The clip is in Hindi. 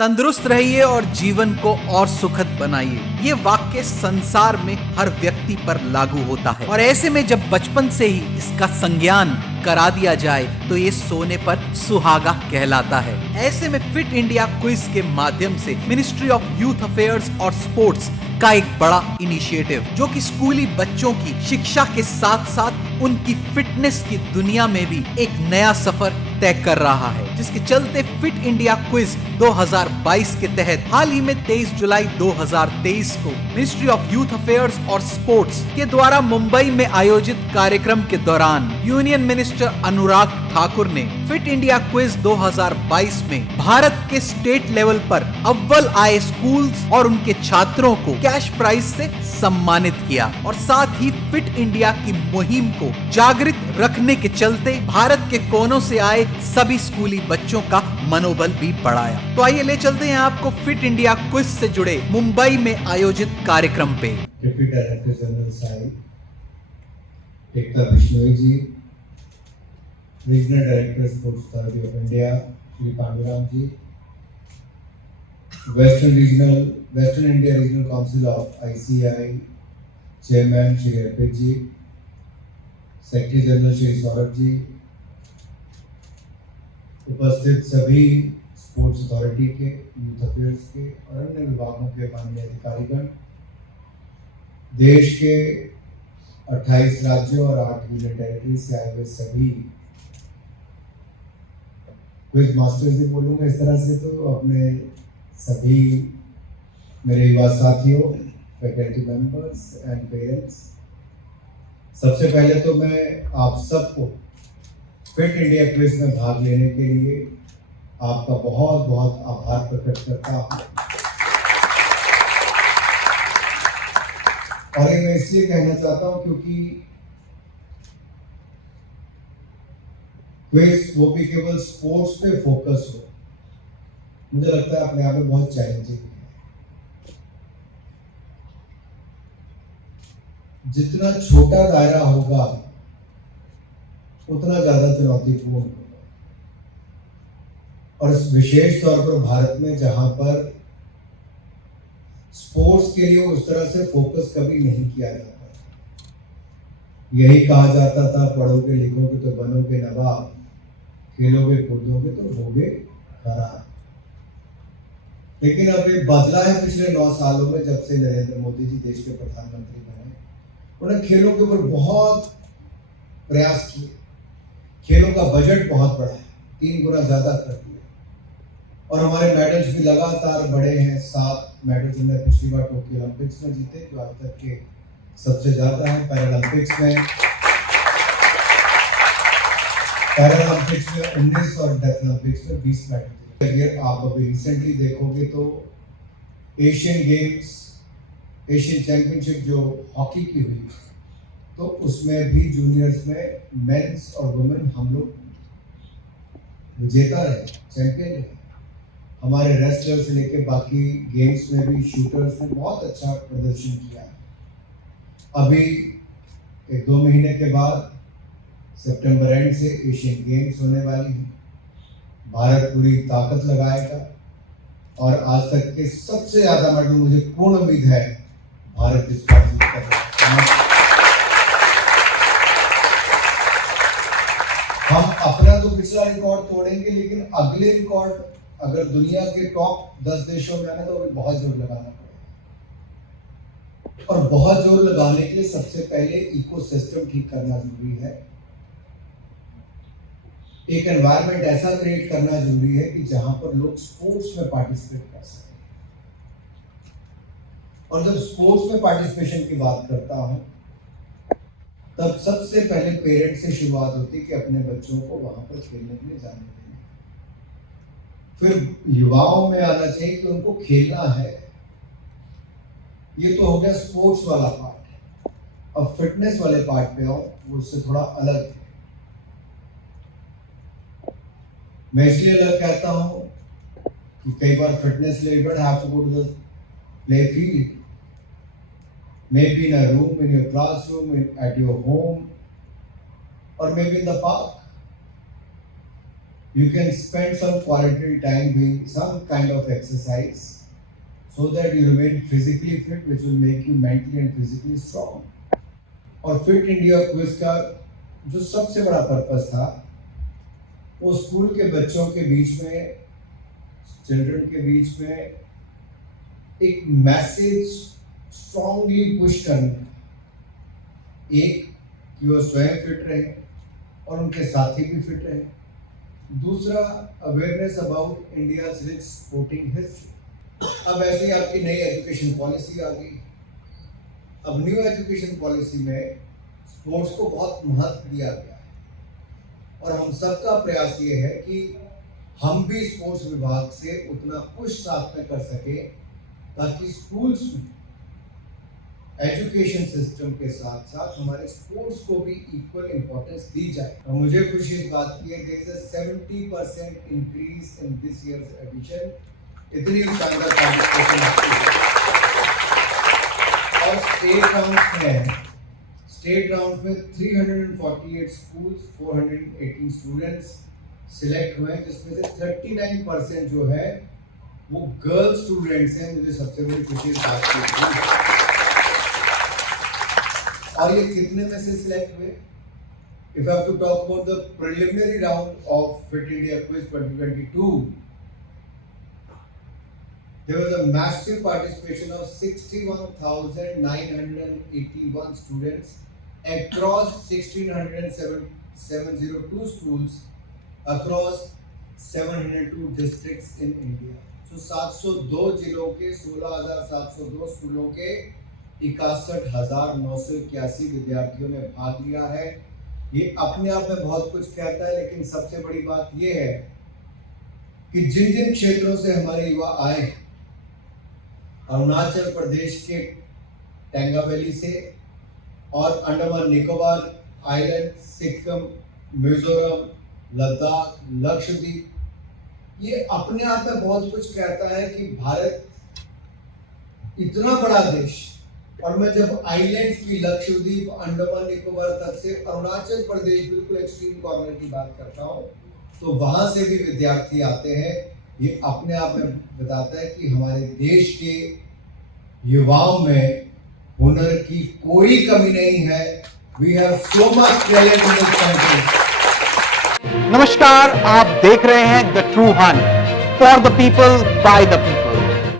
तंदुरुस्त रहिए और जीवन को और सुखद बनाइए। ये वाक्य संसार में हर व्यक्ति पर लागू होता है और ऐसे में जब बचपन से ही इसका संज्ञान करा दिया जाए तो ये सोने पर सुहागा कहलाता है। ऐसे में फिट इंडिया क्विज के माध्यम से मिनिस्ट्री ऑफ यूथ अफेयर्स और स्पोर्ट्स का एक बड़ा इनिशिएटिव जो कि स्कूली बच्चों की शिक्षा के साथ साथ उनकी फिटनेस की दुनिया में भी एक नया सफर तय कर रहा है, जिसके चलते फिट इंडिया क्विज 2022 के तहत हाल ही में 23 जुलाई 2023 को मिनिस्ट्री ऑफ यूथ अफेयर्स और स्पोर्ट्स के द्वारा मुंबई में आयोजित कार्यक्रम के दौरान यूनियन मिनिस्टर अनुराग ठाकुर ने फिट इंडिया क्विज 2022 में भारत के स्टेट लेवल पर अव्वल आए स्कूल्स और उनके छात्रों को कैश प्राइज से सम्मानित किया और साथ ही फिट इंडिया की मुहिम को जागृत रखने के चलते भारत के कोनों से आए सभी स्कूली बच्चों का मनोबल भी बढ़ाया। तो आइए ले चलते हैं आपको फिट इंडिया क्विज से जुड़े मुंबई में आयोजित कार्यक्रम पे। डिप्टी डायरेक्टर जनरल साहिब Ekta Bishnoi ji, regional director sports authority of India Shri Panduram ji, western India regional council of ICI chairman Shri Arpit ji, secretary general Shri Saurabh ji, उपस्थित सभी स्पोर्ट्स अथॉरिटी के, यूथ अफेयर्स के और अन्य विभागों के माननीय अधिकारीगण, देश के 28 राज्यों और 8 यूनियन टेरिटरी से आए हुए सभी क्विज मास्टर से बोलूँगा इस तरह से, तो अपने सभी मेरे युवा साथियों, फैकल्टी मेंबर्स एंड पेरेंट्स, सबसे पहले तो मैं आप सबको फिट इंडिया क्विज में भाग लेने के लिए आपका बहुत बहुत आभार प्रकट करता हूँ। और ये मैं इसलिए कहना चाहता हूँ क्योंकि क्विज वो भी केवल स्पोर्ट्स पे फोकस हो, मुझे लगता है अपने आप में बहुत चैलेंजिंग है। जितना छोटा दायरा होगा उतना ज्यादा चुनौतीपूर्ण होगा, और विशेष तौर पर भारत में जहां पर स्पोर्ट्स के लिए उस तरह से फोकस कभी नहीं किया जाता। यही कहा जाता था, पढ़ोगे लिखोगे तो बनोगे नवाब, खेलोगे कूदोगे तो होगे खराब। लेकिन अब ये बदला है पिछले 9 सालों में, जब से नरेंद्र मोदी जी देश के प्रधानमंत्री बने। उन्होंने खेलों के ऊपर बहुत प्रयास किए, खेलों का बजट बहुत बढ़ा है, 3 गुना ज्यादा कर दिया, और हमारे मेडल्स भी लगातार बढ़े हैं। 7 मेडल्स हमने पिछली बार टोक्यो ओलंपिक्स में जीते, जो आज तक के सबसे ज्यादा है। पैरालंपिक्स में 19 और डेफलिम्पिक्स में 20 मेडल। अगर आप अभी रिसेंटली देखोगे तो एशियन गेम्स, एशियन चैंपियनशिप जो हॉकी की हुई, तो उसमें भी जूनियर्स में मेंस और वुमेन हम लोग विजेता रहे, चैंपियन रहे। हमारे रेसलर से लेके बाकी गेम्स में भी शूटर्स ने बहुत अच्छा प्रदर्शन किया। अभी 1-2 महीने के बाद सितंबर एंड से एशियन गेम्स होने वाली हैं। भारत पूरी ताकत लगाएगा और आज तक के सबसे ज्यादा मेडल, मुझे पूर्ण उम्मीद है, भारत इस बार जीतेगा। हम अपना तो पिछला रिकॉर्ड तोड़ेंगे, लेकिन अगले रिकॉर्ड अगर दुनिया के टॉप 10 देशों में आना तो अभी बहुत जोर लगाना पड़ेगा। और बहुत जोर लगाने के लिए सबसे पहले इकोसिस्टम ठीक करना जरूरी है। एक एनवायरनमेंट ऐसा क्रिएट करना जरूरी है कि जहां पर लोग स्पोर्ट्स में पार्टिसिपेट कर सकें। और जब स्पोर्ट्स में पार्टिसिपेशन की बात करता हूं, तब सबसे पहले पेरेंट्स से शुरुआत होती है कि अपने बच्चों को वहां पर खेलने के लिए जाने दें। फिर युवाओं में आना चाहिए कि उनको खेलना है। ये तो हो गया स्पोर्ट्स वाला पार्ट। अब फिटनेस वाले पार्ट पे आओ, वो उससे थोड़ा अलग है। मैं इसलिए अलग कहता हूं कि कई बार fitness related have to go to the play field, maybe in a room, in your classroom, at your home, or maybe in the park. you can spend some quality time doing some kind of exercise so that you remain physically fit, which will make you mentally and physically strong. और फिट इंडिया क्विज का जो सबसे बड़ा पर्पस था वो स्कूल के बच्चों के बीच में, चिल्ड्रन के बीच में एक मैसेज स्ट्रांगली पुश करना। एक कि वो स्वयं फिट रहे और उनके साथी भी फिट रहे। दूसरा, awareness about India's rich sporting history. अब ऐसे ही आपकी नई एजुकेशन पॉलिसी आ गई। अब न्यू एजुकेशन पॉलिसी में स्पोर्ट्स को बहुत महत्व दिया गया है और हम सबका प्रयास ये है कि हम भी स्पोर्ट्स विभाग से उतना पुश साथ में कर सके ताकि स्कूल्स में एजुकेशन सिस्टम के साथ साथ हमारे स्पोर्ट्स को भी इक्वल इम्पोर्टेंस दी जाए। और मुझे खुशी इस बात की है कि 70% increase in this year's edition. इतनी शानदार पार्टिसिपेशन और स्टेट राउंड में 348 स्कूल्स, 418 स्टूडेंट्स सिलेक्ट हुए, जिसमें से 39% जो है वो गर्ल स्टूडेंट्स हैं। मुझे सबसे बड़ी खुशी इस बात की। और ये कितने में से सिलेक्ट हुए? If I have to talk about the preliminary round of Fit India Quiz 2022, there was a massive participation of 61,981 students across 1,607 schools across 702 districts in India. So 702 जिलों के 16,702 स्कूलों के 61,981 विद्यार्थियों ने भाग लिया है। ये अपने आप में बहुत कुछ कहता है, लेकिन सबसे बड़ी बात ये है कि जिन जिन क्षेत्रों से हमारे युवा आए, अरुणाचल प्रदेश के टेंगा वैली से और अंडमान निकोबार आइलैंड, सिक्किम, मिजोरम, लद्दाख, लक्षद्वीप, ये अपने आप में बहुत कुछ कहता है कि भारत इतना बड़ा देश। और मैं जब आइलैंड्स की, लक्षद्वीप, अंडमान निकोबार तक से अरुणाचल प्रदेश बिल्कुल एक्सट्रीम कॉर्नर की बात करता हूँ, तो वहां से भी विद्यार्थी आते हैं। ये अपने आप में बताता है कि हमारे देश के युवाओं में हुनर की कोई कमी नहीं है। We have so much talent in this country. नमस्कार, आप देख रहे हैं the True Hunt, for the people, by the people.